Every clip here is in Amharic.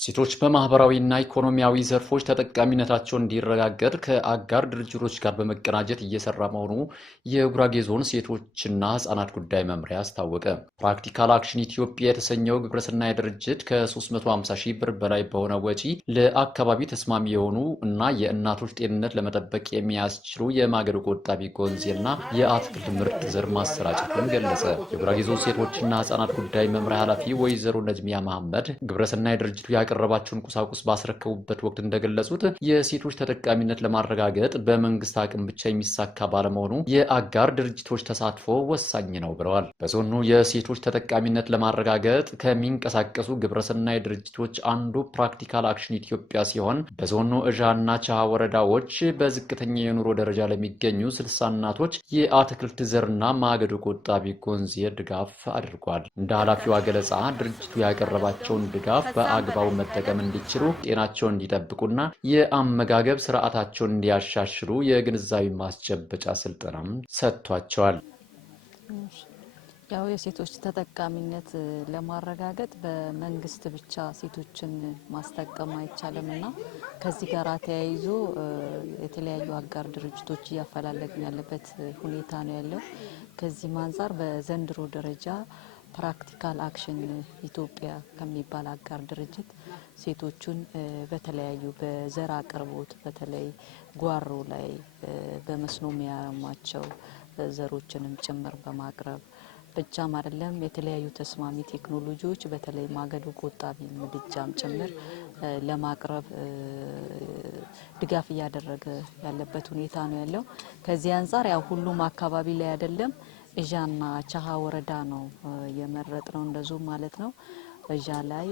ሴቶች በማህበራዊና ኢኮኖሚያዊ ዘርፎች ተጠቃሚነታቸውን እንዲረጋገጥ ከአጋር ድርጅቶች ጋር በመቀናጀት እየሰራ መሆኑ የጉራጌ ዞን ሴቶችና ህጻናት ጉዳይ መምሪያ አስታወቀ። ፕራክቲካል አክሽን ኢትዮጵያ የተሰኘው ግብረሰናይ ድርጅት ከ350 ሺህ ብር በላይ በሆነ ወጪ ለአካባቢ ተስማሚ የሆኑ እና የእናቶች ጤንነት ለመጠበቅ የሚያስችሉ የማገዶ ቆጣቢ ጎንዜና የአትክልት ምርጥ ዘር ማሰራጨቱን ገለጸ። የጉራጌ ዞን ሴቶችና ህጻናት ጉዳይ መምሪያ ኃላፊ ወይዘሮ ነጅሚያ መሐመድ ግብረሰናይ ድርጅቱ ያቀረባቸውን ቁሳቁስ ባስረከቡበት ወቅት እንደገለጹት የሴቶች ተጠቃሚነት ለማረጋገጥ በመንግስት አቅም ብቻ የሚሳካ ባለመሆኑ የአጋር ድርጅቶች ተሳትፎ ወሳኝ ነው ብለዋል። በዞኑ የሴቶች ተጠቃሚነት ለማረጋገጥ ከሚንቀሳቀሱ ግብረሰናይ ድርጅቶች አንዱ ፕራክቲካል አክሽን ኢትዮጵያ ሲሆን በዞኑ እዣና ቻሃ ወረዳዎች በዝቅተኛ የኑሮ ደረጃ ለሚገኙ 60 እናቶች የአትክልት ዘርና ማገዶ ቆጣቢ ጎንዜ ድጋፍ አድርጓል። እንደ ኃላፊዋ ገለጻ ድርጅቱ ያቀረባቸውን ድጋፍ በአግባቡ መጠቀም እንዲችሉ ጤናቸውን እንዲጠብቁና የአመጋገብ ስርዓታቸውን እንዲያሻሽሉ የግንዛቤ ማስጨበጫ ስልጠናም ሰጥቷቸዋል። ያው የሴቶች ተጠቃሚነት ለማረጋገጥ በመንግስት ብቻ ሴቶችን ማስጠቀም አይቻልምና ከዚህ ጋር ተያይዞ የተለያዩ አጋር ድርጅቶች እያፈላለግን ያለበት ሁኔታ ነው ያለው። ከዚህ አንፃር በዘንድሮ ደረጃ ፕራክቲካል አክሽን ኢትዮጵያ ከሚባል አጋር ድርጅት ሴቶቹን በተለያዩ በዘር አቅርቦት በተለይ ጓሮ ላይ በመስኖ የሚያማቸው ዘሮችንም ጭምር በማቅረብ ብቻም አይደለም የተለያዩ ተስማሚ ቴክኖሎጂዎች በተለይ ማገዶ ቆጣቢ ምድጃም ጭምር ለማቅረብ ድጋፍ እያደረገ ያለበት ሁኔታ ነው ያለው። ከዚህ አንፃር ያው ሁሉም አካባቢ ላይ አይደለም እዣና ቻሃ ወረዳ ነው የመረጥነው እንደዙ ማለት ነው። እዣ ላይ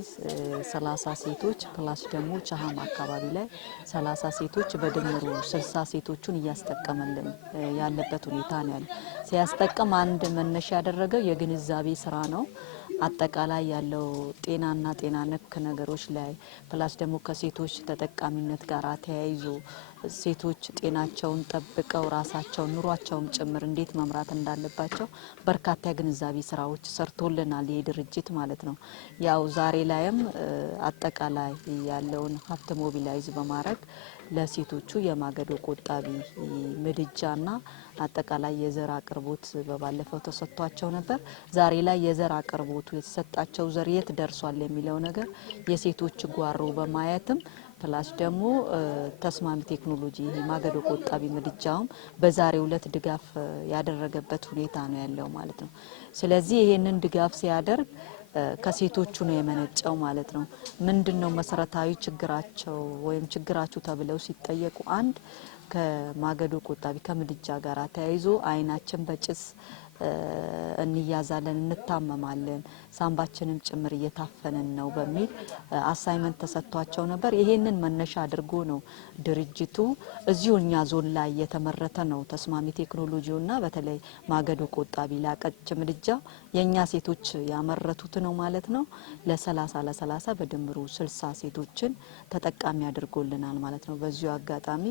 30 ሴቶች ፕላስ ደግሞ ቻሃም አካባቢ ላይ 30 ሴቶች በድምሩ 60 ሴቶቹን እያስጠቀመልን ያለበት ሁኔታ ነው ያለው። ሲያስጠቀም አንድ መነሻ ያደረገው የግንዛቤ ስራ ነው። አጠቃላይ ያለው ጤናና ጤና ነክ ነገሮች ላይ ፕላስ ደግሞ ከሴቶች ተጠቃሚነት ጋር ተያይዞ ሴቶች ጤናቸውን ጠብቀው ራሳቸውን ኑሯቸውን ጭምር እንዴት መምራት እንዳለባቸው በርካታ የግንዛቤ ስራዎች ሰርቶልናል ይሄ ድርጅት ማለት ነው። ያው ዛሬ ላይም አጠቃላይ ያለውን ሀብት ሞቢላይዝ በማድረግ ለሴቶቹ የማገዶ ቆጣቢ ምድጃና አጠቃላይ የዘር አቅርቦት በባለፈው ተሰጥቷቸው ነበር። ዛሬ ላይ የዘር አቅርቦቱ የተሰጣቸው ዘር የት ደርሷል የሚለው ነገር የሴቶች ጓሮ በማየትም ፕላስ ደግሞ ተስማሚ ቴክኖሎጂ ማገዶ ቆጣቢ ምድጃውም በዛሬው ዕለት ድጋፍ ያደረገበት ሁኔታ ነው ያለው ማለት ነው። ስለዚህ ይሄንን ድጋፍ ሲያደርግ ከሴቶቹ ነው የመነጨው ማለት ነው። ምንድነው መሰረታዊ ችግራቸው ወይም ችግራቹ ተብለው ሲጠየቁ አንድ ከማገዶ ቆጣቢ ከምድጃ ጋር ተያይዞ አይናችን በጭስ እንያዛለን እንታመማለን ሳምባችንም ጭምር እየታፈነን ነው በሚል አሳይመንት ተሰጥቷቸው ነበር። ይሄንን መነሻ አድርጎ ነው ድርጅቱ እዚሁኛ ዞን ላይ የተመረተ ነው ተስማሚ ቴክኖሎጂውና በተለይ ማገዶ ቆጣቢ ላቀጭ ምድጃ የኛ ሴቶች ያመረቱት ነው ማለት ነው። ለ30 በድምሩ 60 ሴቶችን ተጠቃሚ አድርጎልናል ማለት ነው። በዚሁ አጋጣሚ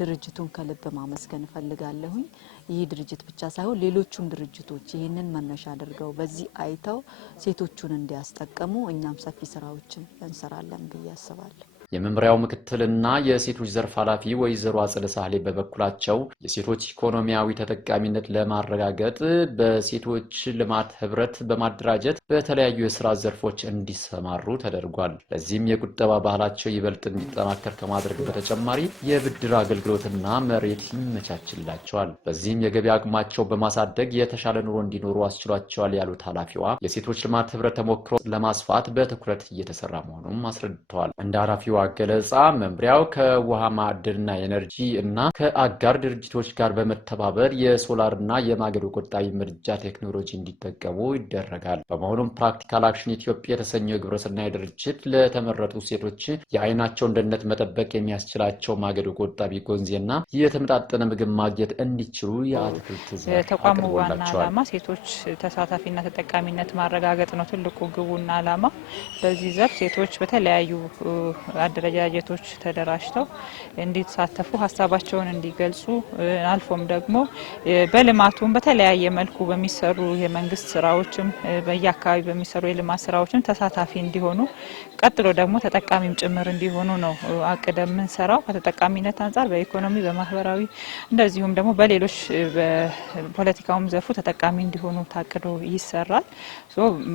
ድርጅቱን ከልብ ማመስገን ፈልጋለሁኝ። ይህ ድርጅት ብቻ ሳይሆን ሌሎቹም ድርጅቶች ይህንን መነሻ አድርገው በዚህ አይተው ሴቶቹን እንዲያስጠቀሙ እኛም ሰፊ ስራዎችን እንሰራለን ብዬ አስባለሁ። የመምሪያው ምክትልና የሴቶች ዘርፍ ኃላፊ ወይዘሮ አጸደ ሳህሌ በበኩላቸው የሴቶች ኢኮኖሚያዊ ተጠቃሚነት ለማረጋገጥ በሴቶች ልማት ህብረት በማደራጀት በተለያዩ የስራ ዘርፎች እንዲሰማሩ ተደርጓል። ለዚህም የቁጠባ ባህላቸው ይበልጥ እንዲጠናከር ከማድረግ በተጨማሪ የብድር አገልግሎትና መሬት ይመቻችላቸዋል። በዚህም የገቢ አቅማቸው በማሳደግ የተሻለ ኑሮ እንዲኖሩ አስችሏቸዋል ያሉት ኃላፊዋ የሴቶች ልማት ህብረት ተሞክሮ ለማስፋት በትኩረት እየተሰራ መሆኑን አስረድተዋል። እንደ ኃላፊዋ ገለጻ መምሪያው ከውሃ ማዕድንና ኤነርጂ እና ከአጋር ድርጅቶች ጋር በመተባበር የሶላርና የማገዶ ቆጣቢ ምድጃ ቴክኖሎጂ እንዲጠቀሙ ይደረጋል። በመሆኑም ፕራክቲካል አክሽን ኢትዮጵያ የተሰኘው ግብረሰናይ ድርጅት ለተመረጡ ሴቶች የአይናቸውን ደህንነት መጠበቅ የሚያስችላቸው ማገዶ ቆጣቢ ጎንዜና የተመጣጠነ ምግብ ማግኘት እንዲችሉ የአትክልት ዘር ተቋሙ ዋና ዓላማ ሴቶች ተሳታፊና ተጠቃሚነት ማረጋገጥ ነው ትልቁ ግቡና ዓላማ። በዚህ ዘርፍ ሴቶች በተለያዩ አደረጃጀቶች ተደራጅተው እንዲሳተፉ ሀሳባቸውን እንዲገልጹ አልፎም ደግሞ በልማቱም በተለያየ መልኩ በሚሰሩ የመንግስት ስራዎችም በየአካባቢ በሚሰሩ የልማት ስራዎችም ተሳታፊ እንዲሆኑ ቀጥሎ ደግሞ ተጠቃሚም ጭምር እንዲሆኑ ነው አቅደም ምንሰራው። ከተጠቃሚነት አንጻር በኢኮኖሚ በማህበራዊ እንደዚሁም ደግሞ በሌሎች በፖለቲካውም ዘርፉ ተጠቃሚ እንዲሆኑ ታቅዶ ይሰራል።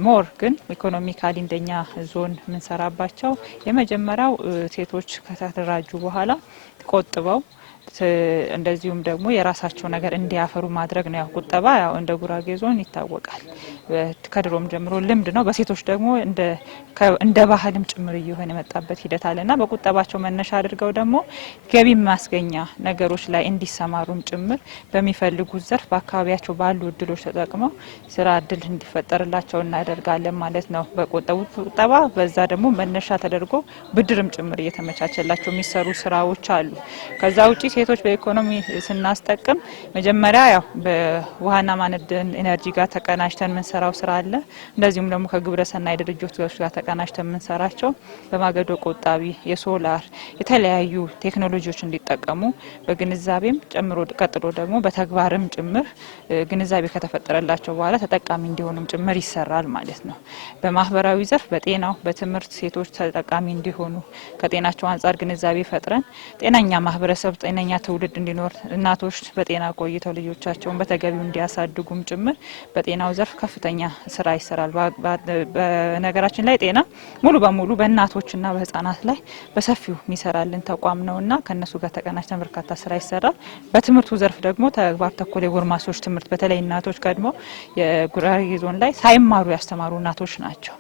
ሞር ግን ኢኮኖሚካሊ እንደኛ ዞን ምንሰራባቸው የመጀመሪያው ሴቶች ከተደራጁ በኋላ ቆጥበው እንደዚሁም ደግሞ የራሳቸው ነገር እንዲያፈሩ ማድረግ ነው። ያው ቁጠባ ያው እንደ ጉራጌ ዞን ይታወቃል፣ ከድሮም ጀምሮ ልምድ ነው። በሴቶች ደግሞ እንደ ባህልም ጭምር እየሆነ የመጣበት ሂደት አለና በቁጠባቸው መነሻ አድርገው ደግሞ ገቢ ማስገኛ ነገሮች ላይ እንዲሰማሩም ጭምር በሚፈልጉት ዘርፍ በአካባቢያቸው ባሉ እድሎች ተጠቅመው ስራ እድል እንዲፈጠርላቸው እናደርጋለን ማለት ነው። በቆጠቡት ቁጠባ በዛ ደግሞ መነሻ ተደርጎ ብድርም ጭምር እየተመቻቸላቸው የሚሰሩ ስራዎች አሉ። ከዛ ውጪ ሴቶች በኢኮኖሚ ስናስጠቅም መጀመሪያ ያው በውሃና ማዕድን ኢነርጂ ጋር ተቀናጅተን ምንሰራው ስራ አለ። እንደዚሁም ደግሞ ከግብረ ሰናይ ድርጅቶች ጋር ተቀናጅተን ምንሰራቸው በማገዶ ቆጣቢ የሶላር የተለያዩ ቴክኖሎጂዎች እንዲጠቀሙ በግንዛቤም ጨምሮ ቀጥሎ ደግሞ በተግባርም ጭምር ግንዛቤ ከተፈጠረላቸው በኋላ ተጠቃሚ እንዲሆኑም ጭምር ይሰራል ማለት ነው። በማህበራዊ ዘርፍ በጤናው በትምህርት ሴቶች ተጠቃሚ እንዲሆኑ ከጤናቸው አንጻር ግንዛቤ ፈጥረን ጤናኛ ማህበረሰብ ጤነኛ ትውልድ እንዲኖር እናቶች በጤና ቆይተው ልጆቻቸውን በተገቢው እንዲያሳድጉም ጭምር በጤናው ዘርፍ ከፍተኛ ስራ ይሰራል። በነገራችን ላይ ጤና ሙሉ በሙሉ በእናቶችና በህፃናት ላይ በሰፊው የሚሰራልን ተቋም ነውና ከነሱ ጋር ተቀናጅተን በርካታ ስራ ይሰራል። በትምህርቱ ዘርፍ ደግሞ ተግባር ተኮር የጎርማሶች ትምህርት በተለይ እናቶች ቀድሞ የጉራጌ ዞን ላይ ሳይማሩ ያስተማሩ እናቶች ናቸው።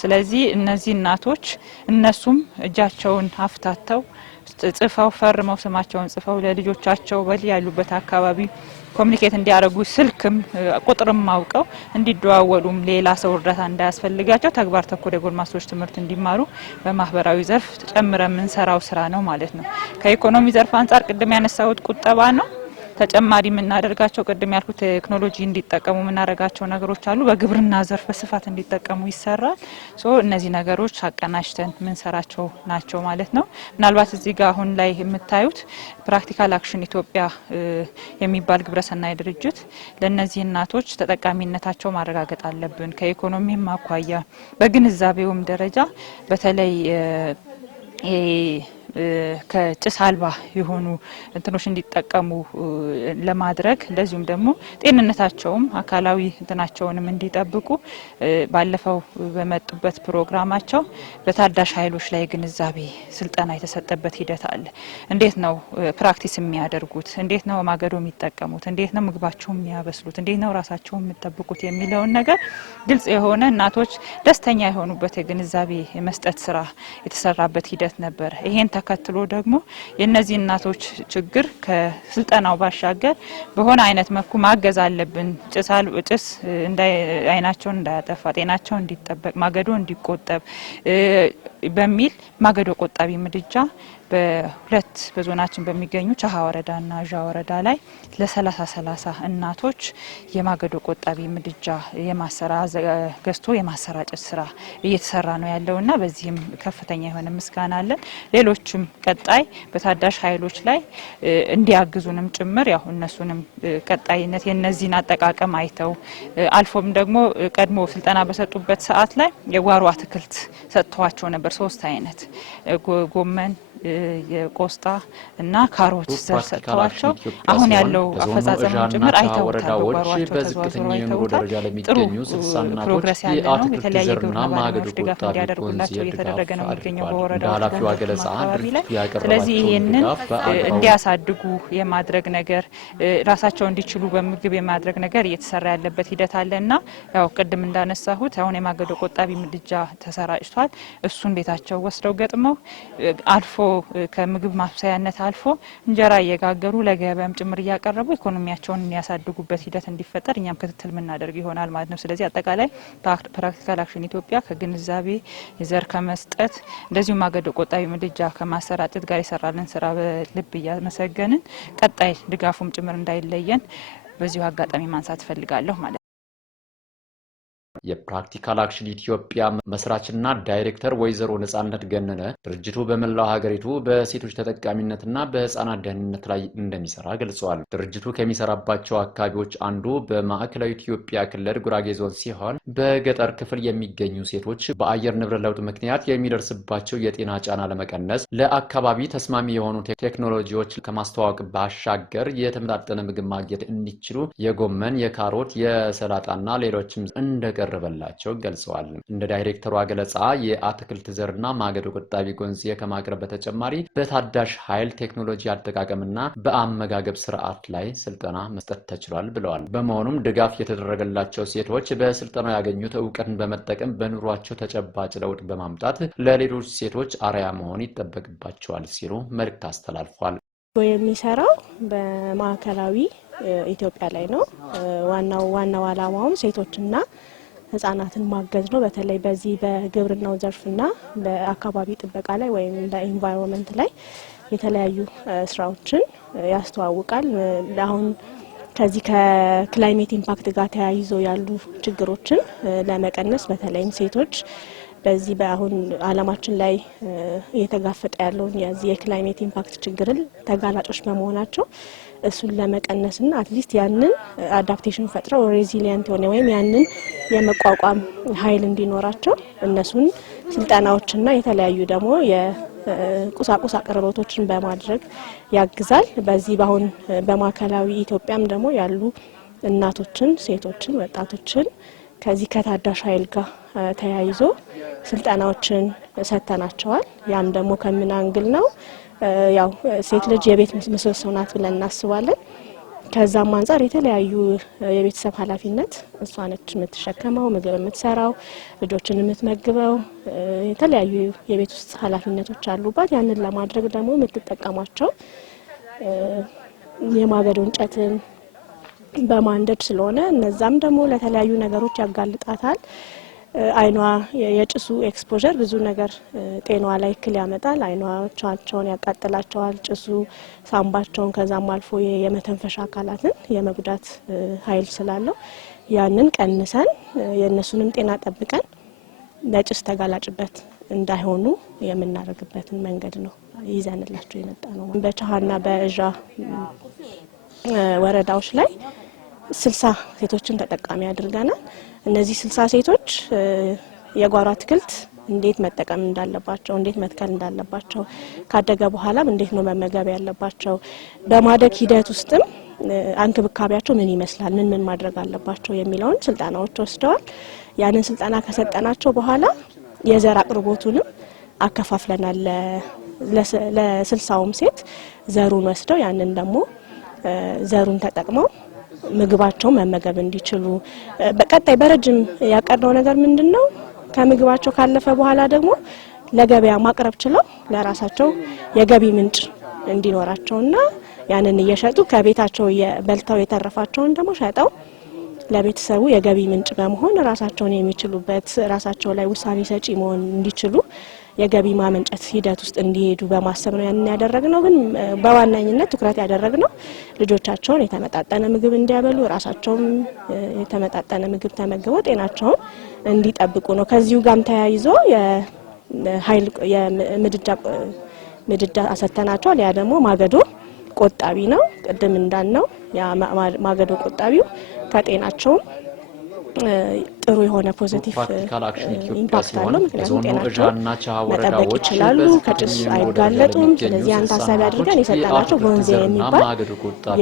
ስለዚህ እነዚህ እናቶች እነሱም እጃቸውን አፍታተው ጽፈው ፈርመው ስማቸውን ጽፈው ለልጆቻቸው ያሉበት አካባቢ ኮሚኒኬት እንዲያደርጉ ስልክም ቁጥርም አውቀው እንዲደዋወሉም ሌላ ሰው እርዳታ እንዳያስፈልጋቸው ተግባር ተኮር የጎልማሶች ትምህርት እንዲማሩ በማህበራዊ ዘርፍ ጨምረን ምንሰራው ስራ ነው ማለት ነው። ከኢኮኖሚ ዘርፍ አንጻር ቅድም ያነሳሁት ቁጠባ ነው። ተጨማሪ የምናደርጋቸው ቅድም ያልኩት ቴክኖሎጂ እንዲጠቀሙ የምናደርጋቸው ነገሮች አሉ። በግብርና ዘርፍ በስፋት እንዲጠቀሙ ይሰራል። እነዚህ ነገሮች አቀናጅተን ምንሰራቸው ናቸው ማለት ነው። ምናልባት እዚህ ጋር አሁን ላይ የምታዩት ፕራክቲካል አክሽን ኢትዮጵያ የሚባል ግብረሰናይ ድርጅት ለነዚህ እናቶች ተጠቃሚነታቸው ማረጋገጥ አለብን ከኢኮኖሚም አኳያ በግንዛቤውም ደረጃ በተለይ ከጭስ አልባ የሆኑ እንትኖች እንዲጠቀሙ ለማድረግ እንደዚሁም ደግሞ ጤንነታቸውም አካላዊ እንትናቸውንም እንዲጠብቁ ባለፈው በመጡበት ፕሮግራማቸው በታዳሽ ኃይሎች ላይ ግንዛቤ ስልጠና የተሰጠበት ሂደት አለ። እንዴት ነው ፕራክቲስ የሚያደርጉት፣ እንዴት ነው ማገዶ የሚጠቀሙት፣ እንዴት ነው ምግባቸውን የሚያበስሉት፣ እንዴት ነው ራሳቸውን የሚጠብቁት የሚለውን ነገር ግልጽ የሆነ እናቶች ደስተኛ የሆኑበት የግንዛቤ የመስጠት ስራ የተሰራበት ሂደት ነበር። ይሄን ተከትሎ ደግሞ የነዚህ እናቶች ችግር ከስልጠናው ባሻገር በሆነ አይነት መልኩ ማገዝ አለብን፣ ጭስ አይናቸውን እንዳያጠፋ ጤናቸውን እንዲጠበቅ ማገዶ እንዲቆጠብ በሚል ማገዶ ቆጣቢ ምድጃ በሁለት በዞናችን በሚገኙ ቻሃ ወረዳና ዣ ወረዳ ላይ ለ30 እናቶች የማገዶ ቆጣቢ ምድጃ የማሰራ ገዝቶ የማሰራጨት ስራ እየተሰራ ነው ያለውና በዚህም ከፍተኛ የሆነ ምስጋና አለን። ሌሎችም ቀጣይ በታዳሽ ኃይሎች ላይ እንዲያግዙንም ጭምር ያው እነሱንም ቀጣይነት የነዚህን አጠቃቀም አይተው አልፎም ደግሞ ቀድሞ ስልጠና በሰጡበት ሰዓት ላይ የጓሮ አትክልት ሰጥተዋቸው ነበር። 3 አይነት ጎመን የቆስጣ እና ካሮት ዘር ሰጥተዋቸው አሁን ያለው አፈጻጸም ጭምር አይተውታል። በዝቅተኛ የኑሮ ደረጃ ለሚገኙ 60 እናቶች የአትክልት ዘርና ማገዶ ቆጣቢ እንዲያደርጉላቸው እየተደረገ ነው የሚገኘው በወረዳው ኃላፊው አገለጻ ድርጅቱ ያቀረባቸው። ስለዚህ ይሄንን እንዲያሳድጉ የማድረግ ነገር ራሳቸው እንዲችሉ በምግብ የማድረግ ነገር እየተሰራ ያለበት ሂደት አለና ያው ቅድም እንዳነሳሁት አሁን የማገዶ ቆጣቢ ምድጃ ተሰራጭቷል። እሱን ቤታቸው ወስደው ገጥመው አልፎ ከምግብ ማብሰያነት አልፎ እንጀራ እየጋገሩ ለገበያም ጭምር እያቀረቡ ኢኮኖሚያቸውን የሚያሳድጉበት ሂደት እንዲፈጠር እኛም ክትትል ምናደርግ ይሆናል ማለት ነው። ስለዚህ አጠቃላይ ፕራክቲካል አክሽን ኢትዮጵያ ከግንዛቤ የዘር ከመስጠት እንደዚሁ ማገዶ ቆጣቢ ምድጃ ከማሰራጨት ጋር የሰራልን ስራ በልብ እያመሰገንን ቀጣይ ድጋፉም ጭምር እንዳይለየን በዚሁ አጋጣሚ ማንሳት ፈልጋለሁ ማለት ነው። የፕራክቲካል አክሽን ኢትዮጵያ መስራችና ዳይሬክተር ወይዘሮ ነጻነት ገነነ ድርጅቱ በመላው ሀገሪቱ በሴቶች ተጠቃሚነትና በህፃናት ደህንነት ላይ እንደሚሰራ ገልጸዋል። ድርጅቱ ከሚሰራባቸው አካባቢዎች አንዱ በማዕከላዊ ኢትዮጵያ ክልል ጉራጌ ዞን ሲሆን በገጠር ክፍል የሚገኙ ሴቶች በአየር ንብረት ለውጥ ምክንያት የሚደርስባቸው የጤና ጫና ለመቀነስ ለአካባቢ ተስማሚ የሆኑ ቴክኖሎጂዎች ከማስተዋወቅ ባሻገር የተመጣጠነ ምግብ ማግኘት እንዲችሉ የጎመን፣ የካሮት፣ የሰላጣና ሌሎችም እንደቀረበላቸው ገልጸዋል። እንደ ዳይሬክተሯ ገለጻ የአትክልት ዘርና ማገዶ ቆጣቢ ጎንዜ ከማቅረብ በተጨማሪ በታዳሽ ኃይል ቴክኖሎጂ አጠቃቀምና በአመጋገብ ስርዓት ላይ ስልጠና መስጠት ተችሏል ብለዋል። በመሆኑም ድጋፍ የተደረገላቸው ሴቶች በስልጠናው ያገኙት እውቀትን በመጠቀም በኑሯቸው ተጨባጭ ለውጥ በማምጣት ለሌሎች ሴቶች አርአያ መሆን ይጠበቅባቸዋል ሲሉ መልእክት አስተላልፏል። የሚሰራው በማዕከላዊ ኢትዮጵያ ላይ ነው። ዋናው ዓላማውም ሴቶችና ህጻናትን ማገዝ ነው። በተለይ በዚህ በግብርናው ዘርፍና በአካባቢ ጥበቃ ላይ ወይም በኢንቫይሮንመንት ላይ የተለያዩ ስራዎችን ያስተዋውቃል። አሁን ከዚህ ከክላይሜት ኢምፓክት ጋር ተያይዞ ያሉ ችግሮችን ለመቀነስ በተለይም ሴቶች በዚህ በአሁን ዓለማችን ላይ እየተጋፈጠ ያለውን የዚህ የክላይሜት ኢምፓክት ችግርን ተጋላጮች በመሆናቸው እሱን ለመቀነስና አትሊስት ያንን አዳፕቴሽን ፈጥረው ሬዚሊየንት የሆነ ወይም ያንን የመቋቋም ኃይል እንዲኖራቸው እነሱን ስልጠናዎችና የተለያዩ ደግሞ የቁሳቁስ አቅርቦቶችን በማድረግ ያግዛል። በዚህ በአሁን በማዕከላዊ ኢትዮጵያም ደግሞ ያሉ እናቶችን፣ ሴቶችን፣ ወጣቶችን ከዚህ ከታዳሽ ኃይል ጋር ተያይዞ ስልጠናዎችን ሰጥተናቸዋል። ያም ደግሞ ከምን አንግል ነው? ያው ሴት ልጅ የቤት ምሰሶ ናት ብለን እናስባለን። ከዛም አንጻር የተለያዩ የቤተሰብ ኃላፊነት እሷ ነች የምትሸከመው፣ ምግብ የምትሰራው፣ ልጆችን የምትመግበው፣ የተለያዩ የቤት ውስጥ ኃላፊነቶች አሉባት። ያንን ለማድረግ ደግሞ የምትጠቀማቸው የማገዶ እንጨትን በማንደድ ስለሆነ እነዛም ደግሞ ለተለያዩ ነገሮች ያጋልጣታል። አይኗ የጭሱ ኤክስፖዠር ብዙ ነገር ጤናዋ ላይ እክል ያመጣል። አይኗቸውን ያቃጥላቸዋል ጭሱ፣ ሳምባቸውን፣ ከዛም አልፎ የመተንፈሻ አካላትን የመጉዳት ኃይል ስላለው ያንን ቀንሰን የእነሱንም ጤና ጠብቀን ለጭስ ተጋላጭበት እንዳይሆኑ የምናደርግበትን መንገድ ነው ይዘንላቸው የመጣ ነው። በቻሃና በእዣ ወረዳዎች ላይ 60 ሴቶችን ተጠቃሚ አድርገናል። እነዚህ 60 ሴቶች የጓሮ አትክልት እንዴት መጠቀም እንዳለባቸው፣ እንዴት መትከል እንዳለባቸው፣ ካደገ በኋላም እንዴት ነው መመገብ ያለባቸው፣ በማደግ ሂደት ውስጥም አንክብካቤያቸው ምን ይመስላል፣ ምን ማድረግ አለባቸው የሚለውን ስልጠናዎች ወስደዋል። ያንን ስልጠና ከሰጠናቸው በኋላ የዘር አቅርቦቱንም አከፋፍለናል። ለ60ውም ሴት ዘሩን ወስደው ያንን ደግሞ ዘሩን ተጠቅመው ምግባቸው መመገብ እንዲችሉ በቀጣይ በረጅም ያቀርነው ነገር ምንድነው? ከምግባቸው ካለፈ በኋላ ደግሞ ለገበያ ማቅረብ ችለው ለራሳቸው የገቢ ምንጭ እንዲኖራቸውና ያንን እየሸጡ ከቤታቸው በልተው የተረፋቸውን ደግሞ ሸጠው ለቤተሰቡ የገቢ ምንጭ በመሆን ራሳቸውን የሚችሉበት ራሳቸው ላይ ውሳኔ ሰጪ መሆን እንዲችሉ የገቢ ማመንጨት ሂደት ውስጥ እንዲሄዱ በማሰብ ነው ያንን ያደረግነው። ግን በዋናኝነት ትኩረት ያደረግነው ልጆቻቸውን የተመጣጠነ ምግብ እንዲያበሉ ራሳቸውም የተመጣጠነ ምግብ ተመግበው ጤናቸውን እንዲጠብቁ ነው። ከዚሁ ጋርም ተያይዞ የኃይል ምድጃ አሰተናቸዋል። ያ ደግሞ ማገዶ ቆጣቢ ነው። ቅድም እንዳልነው ያ ማገዶ ቆጣቢው ከጤናቸውም ጥሩ የሆነ ፖዚቲቭ ኢምፓክት አለው። ምክንያቱም ጤናቸውን መጠበቅ ይችላሉ፣ ከጭስ አይጋለጡም። ስለዚህ ያን ታሳቢ አድርገን የሰጠናቸው ጎንዜ የሚባል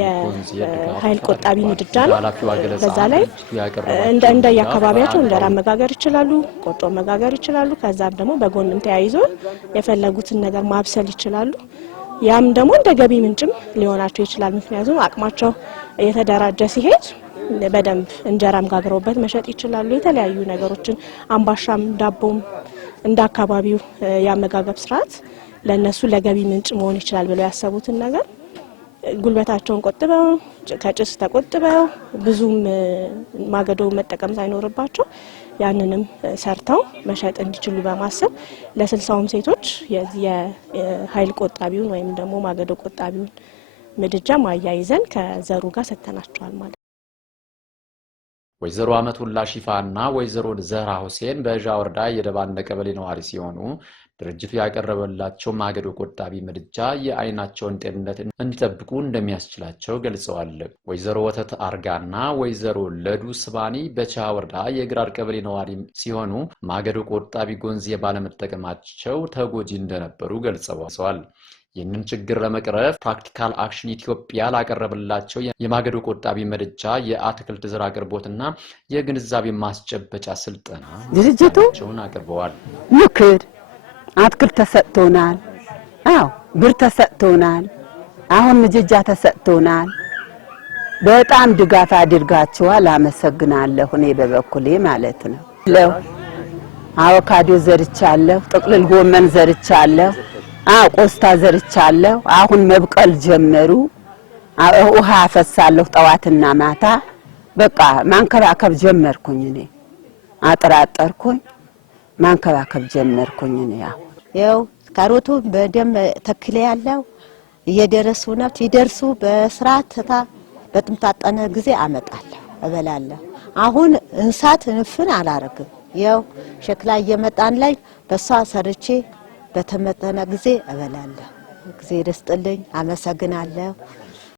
የኃይል ቆጣቢ ምድጃ ነው። በዛ ላይ እንደ የአካባቢያቸው እንጀራ መጋገር ይችላሉ፣ ቆጮ መጋገር ይችላሉ። ከዛም ደግሞ በጎንም ተያይዞ የፈለጉትን ነገር ማብሰል ይችላሉ። ያም ደግሞ እንደ ገቢ ምንጭም ሊሆናቸው ይችላል። ምክንያቱም አቅማቸው እየተደራጀ ሲሄድ በደንብ እንጀራም ጋግረውበት መሸጥ ይችላሉ። የተለያዩ ነገሮችን አምባሻም ዳቦም እንደ አካባቢው ያመጋገብ ስርዓት ለነሱ ለገቢ ምንጭ መሆን ይችላል ብለው ያሰቡትን ነገር ጉልበታቸውን ቆጥበው ከጭስ ተቆጥበው ብዙም ማገዶ መጠቀም ሳይኖርባቸው ያንንም ሰርተው መሸጥ እንዲችሉ በማሰብ ለ60ውም ሴቶች የኃይል ቆጣቢውን ወይም ደግሞ ማገዶ ቆጣቢውን ምድጃ ማያይዘን ከዘሩ ጋር ሰተናቸዋል ማለት ወይዘሮ አመቱላ ሺፋና ወይዘሮ ዘህራ ሁሴን በጃ ወረዳ የደባነ ቀበሌ ነዋሪ ሲሆኑ ድርጅቱ ያቀረበላቸው ማገዶ ቆጣቢ ምድጃ የአይናቸውን ጤንነት እንዲጠብቁ እንደሚያስችላቸው ገልጸዋል። ወይዘሮ ወተት አርጋና ወይዘሮ ለዱ ስባኒ በቻ ወረዳ የግራር ቀበሌ ነዋሪ ሲሆኑ ማገዶ ቆጣቢ ጎንዜ ባለመጠቀማቸው ተጎጂ እንደነበሩ ገልጸዋል። ይህንን ችግር ለመቅረፍ ፕራክቲካል አክሽን ኢትዮጵያ ላቀረበላቸው የማገዶ ቆጣቢ ምድጃ የአትክልት ዘር አቅርቦትና የግንዛቤ ማስጨበጫ ስልጠና ድርጅቱን አቅርበዋል። ምክር አትክልት ተሰጥቶናል። ብር ተሰጥቶናል። አሁን ምድጃ ተሰጥቶናል። በጣም ድጋፍ አድርጋችኋል። አመሰግናለሁ። እኔ በበኩሌ ማለት ነው። አቮካዶ ዘርቻለሁ፣ ጥቅልል ጎመን ዘርቻለሁ፣ ቆስታ ዘርቻለሁ። አሁን መብቀል ጀመሩ። ውሃ አፈሳለሁ ጠዋትና ማታ። በቃ ማንከባከብ ጀመርኩኝ። እኔ አጥራጠርኩኝ፣ ማንከባከብ ጀመርኩኝ። እኔ ያው ካሮቱ በደም ተክለ ያለው እየደረሱ ነው። ሲደርሱ በስርዓት በጥምታጠነ ጊዜ አመጣለሁ፣ እበላለሁ። አሁን እንሳት ንፍን አላረግም። ያው ሸክላ እየመጣን ላይ በሷ ሰርቼ በተመጠነ ጊዜ እበላለሁ። ጊዜ ደስጥልኝ። አመሰግናለሁ።